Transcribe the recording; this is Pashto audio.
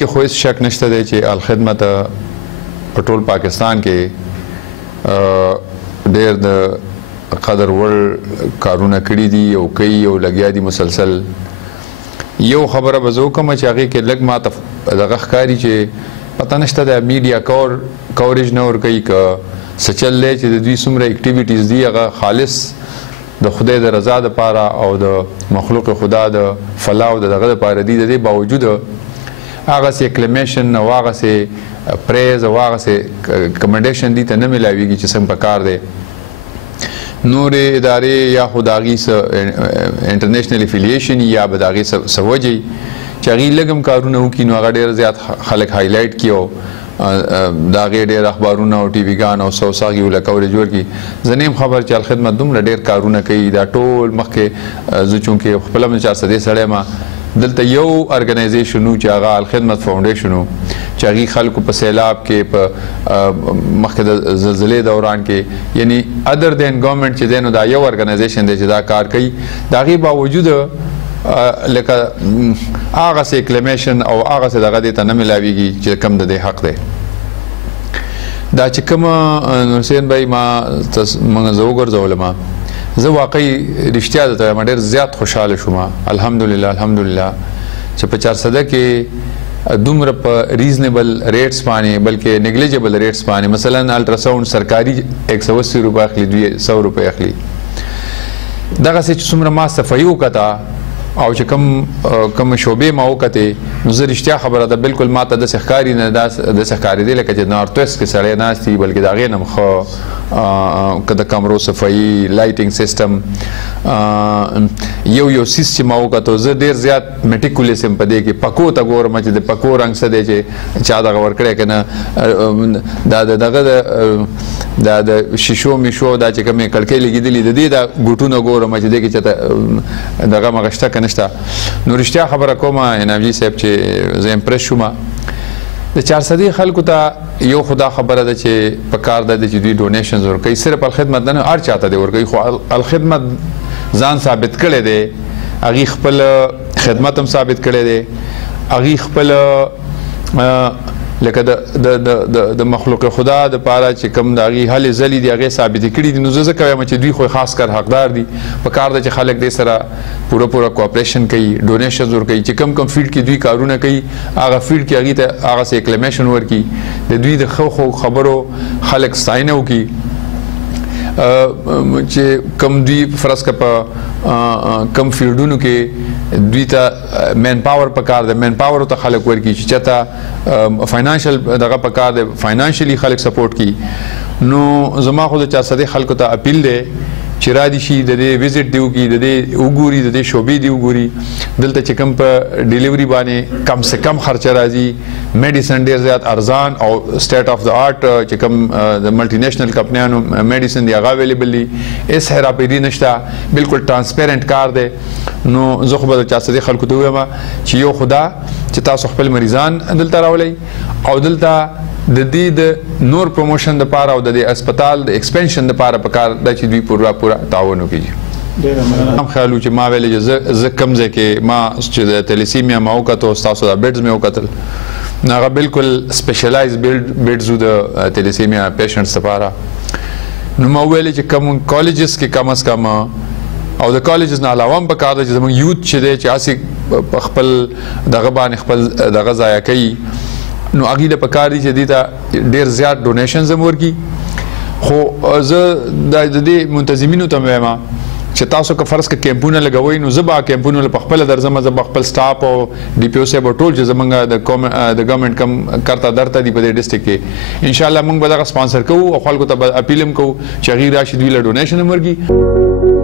کې خو هیڅ شک نشته دی چې الخدمت په ټول پاکستان کې ډېر د قدر وړ کارونه کړي دي او کوي او لګیا دي مسلسل. یو خبره به زه وکړم چې هغې کې لږ ماته دغه ښکاري چې پته نشته د میډیا کوریج نه ورکوي که څه چل دی چې د دوی څومره اکټیویټیز دي هغه خالص د خدای د رضا دپاره او د مخلوق خدا د فلاح او د دغه دپاره دي. د دې باوجود هغسې اکلیمیشن او هغسې پریز او هغسې کمنډیشن دي ته نه میلاویږي چې څنګه پکار دی. نورې ادارې یا خو د هغې څه انټرنیشنل افیلیشن یا به د هغې څه وجې چې هغې لږ هم کارونه وکړي نو هغه ډېر زیات خلک هایلایټ کړي او د هغې ډېر اخبارونه او ټي ویګان او څه هغې له کوریج ورکړي. زه نه یم خبر چې الخدمت دومره ډېر کارونه کوي. دا ټول مخکې زه چونکې خپله هم 400 سړی یم دلته یو ارګنایزیشن و چې هغه الخدمت فاونډیشن و چې هغې خلکو په سیلاب کې په مخکې د زلزلې دوران کې یعنی ادر دین ګورنمنټ چې دی نو دا یو ارګنایزیشن دی چې دا کار کوي. د هغې باوجود لکه هغسې اکلیمیشن او هغسې دغه دې ته نه میلاویږي چې کم د دې حق دی. دا چې کومه نورحسین بھائی موږ زه وګرځولم زه واقعي رښتیا درته وایم ډېر زیات خوشحاله شوم الحمدلله چې په 400 کې دومره په ریزنیبل ریټس باندې بلکې نیګلیجبل ریټس باندې مثلا الټراساؤنډ سرکاري 180 روپۍ اخلي 200 روپۍ اخلي. دغسې چې څومره ما صفایي وکته او چې کوم شعبې ما وکتې نو زه رښتیا خبره ده بالکل ما ته داسې ښکاري نه داسې ښکارېدی لکه چې نارت ویسټ کې سړی ناست وي بلکې د هغې نه هم ښه که د کمرو صفایي لایټینګ سیسټم یو سیس چې ما وکتو زه ډېر زیات میټیکولیس یم په دې کې پکو ته ګورم چې د پکو رنګ څه دی چې چا دغه ورکړی که نه دا دغه دا د شیشو میشو دا چې کومې کړکۍ لګېدلي د دې دا ګوټونه ګورم چې دې کې چېرته دغه مغه شته که نشته. نو رښتیا خبره کوم انامجي صاحب چې زه امپرس شوم. د 400 خلکو ته یو خدا خبره ده چې په کار ده چې دوی ډونیشنز ورکوي صرف الخدمت نه هر چاته دی ورکوي خو الخدمت ځان ثابت کړی دی هغې خپل خدمت هم ثابت کړی دی هغې خپل لکه د مخلوق خدا دپاره چې کوم د هغې هلې ځلې دي هغې ثابتې کړي دي. نو زه ځکه وایم چې دوی خو خاص کر حقدار دي په کار ده چې خلک دې سره پوره کوآپریشن کوي ډونیشنز ورکوي چې کوم فیلډ کې دوی کارونه کوي هغه فیلډ کې هغې ته هغسې اکلیمیشن ورکړي د دوی د ښه خبرو خلک ستاینه وکړي چې کوم دوی فرض که په کم فیلډونو کې دوی ته مین پاور پکار دی مین پاور ته خلک ورکړي چې چېرته فاینانشل دغه پکار دی فاینانشلی خلک سپورټ کړي. نو زما خو د 400 خلکو ته اپیل دی چې را دي شي د دې وزټ دی وکړي د دې وګوري د دې شعبې دی وګوري دلته چې کوم په ډیلیوري باندې کم سے کم خرچه راځي میډیسن ډېر زیات ارزان او سټیټ آف د آرټ چې کوم د ملټي نیشنل کمپنیانو میډیسن دی هغه اویلیبل دي هېڅ هیراپیري نشته بالکل ټرانسپیرنټ کار دی. نو زه خو به د 400 خلکو ته ووایم چې یو خدا چې تاسو خپل مریضان دلته راولئ او دلته د دې د نور پروموشن دپاره او د دې اسپتال د ایکسپینشن دپاره پکار ده چې دوی پوره تعاون وکړي. هم خیال و چې ما ویلې چې زه کوم ځای کې ما چې د تلیسیمیا ما وکتو ستاسو دا بیډز مې وکتل نو هغه بالکل سپیشلایز بیډز و د تلیسیمیا پیشنټس دپاره. نو ما وویلې چې کوم کالجز کې کم از کم او د کالجز نه علاوه هم پکار ده چې زموږ یوت چې دی چې هسې خپل دغه باندې خپل دغه ضایع کوي نو هغې له پکار دي چې دې ته ډېر زیات ډونیشنز هم ورکړي. خو زه د دې منتظمینو ته وایم چې تاسو که فرض که کیمپونه لګوئ نو زه به کیمپونو له پخپله درځم زه به خپل سټاف او ډي پي او صاحب او ټول چې زموږ د ګورنمنټ کم کرته درته دي په دې ډسټرکټ کې انشاءالله موږ به دغه سپانسر کوو او خلکو ته به اپیل هم کوو چې هغې راشي دوی له ډونیشن هم ورکړي.